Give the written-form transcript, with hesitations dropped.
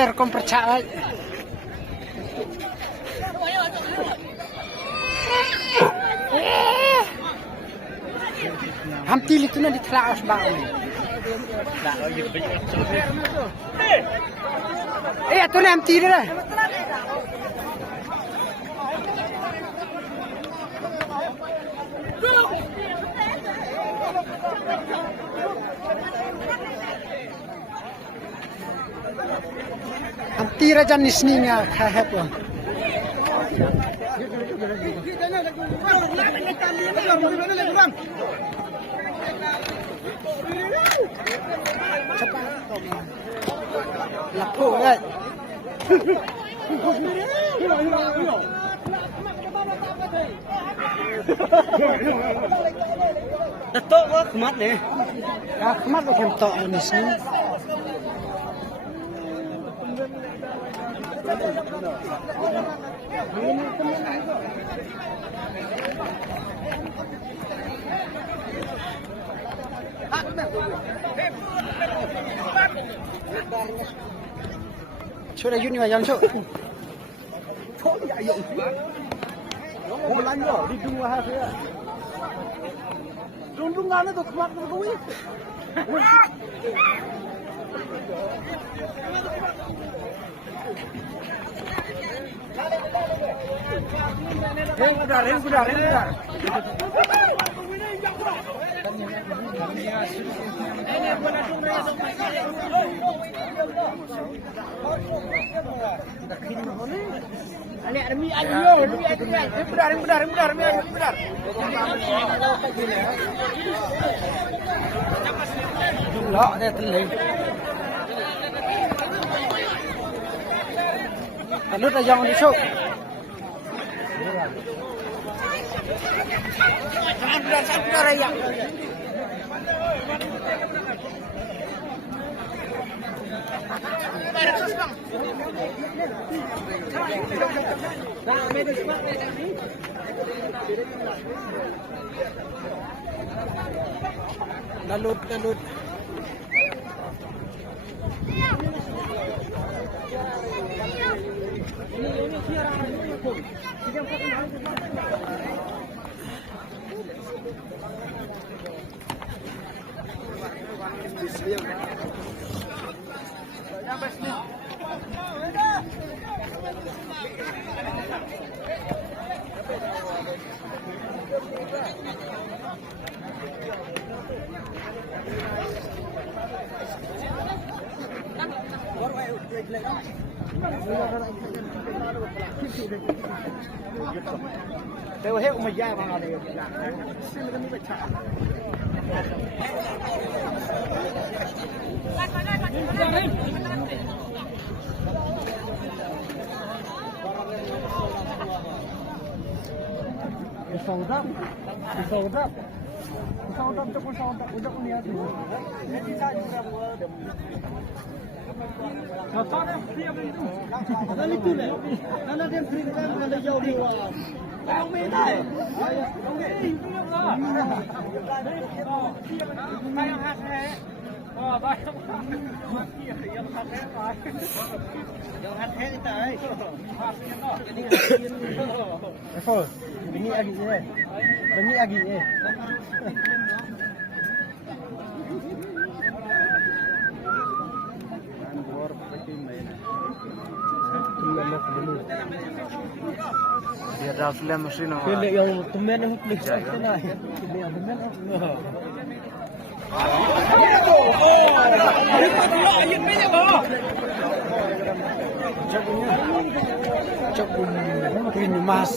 biar kau percaya. Hampir itu nanti telah asbak ni. Itu ni hampir dah. Hampir aja nisninya kah tu. Laku kan? Datuk ke kemat ni? Kemat tu kentok ni sini. Sudah Yuni macam tu. Oh belanja di dua hari. Dundungan itu kemat tu kuih. Reng sudah. Jumlah dia terleh. Lalu dah jangan disok. Jangan raya. Lalut. Saya heh umajai bang ada. Sini kami baca. Saudap tu saudap udah punya tu. Nanti saya juga buat. Saudap dia itu. Nanti tu le. Nanti dia free kan ada jauh dia. Kau menai. Kau menai. Bayang haseh. Oh, bayang. Yang haseh lah. Yang haseh kita ai. Betul. Ini lagi ni. Ini lagi ni. Dia dah sudah mesin. Pilih yang temen yang pilih saya lah. Pilih yang temen. Cakun mas.